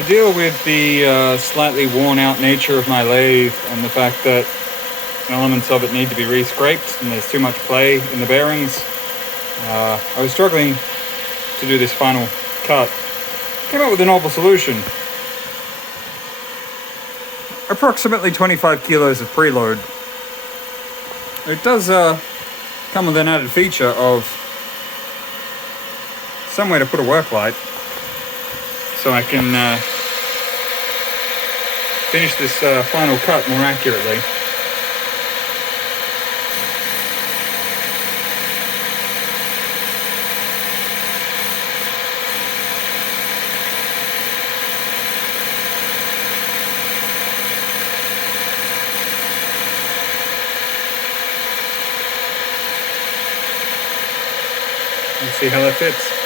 To deal with the slightly worn out nature of my lathe and the fact that elements of it need to be re-scraped and there's too much play in the bearings, I was struggling to do this final cut. Came up with a novel solution. Approximately 25 kilos of preload. It does come with an added feature of somewhere to put a work light, so I can finish this final cut more accurately. Let's see how that fits.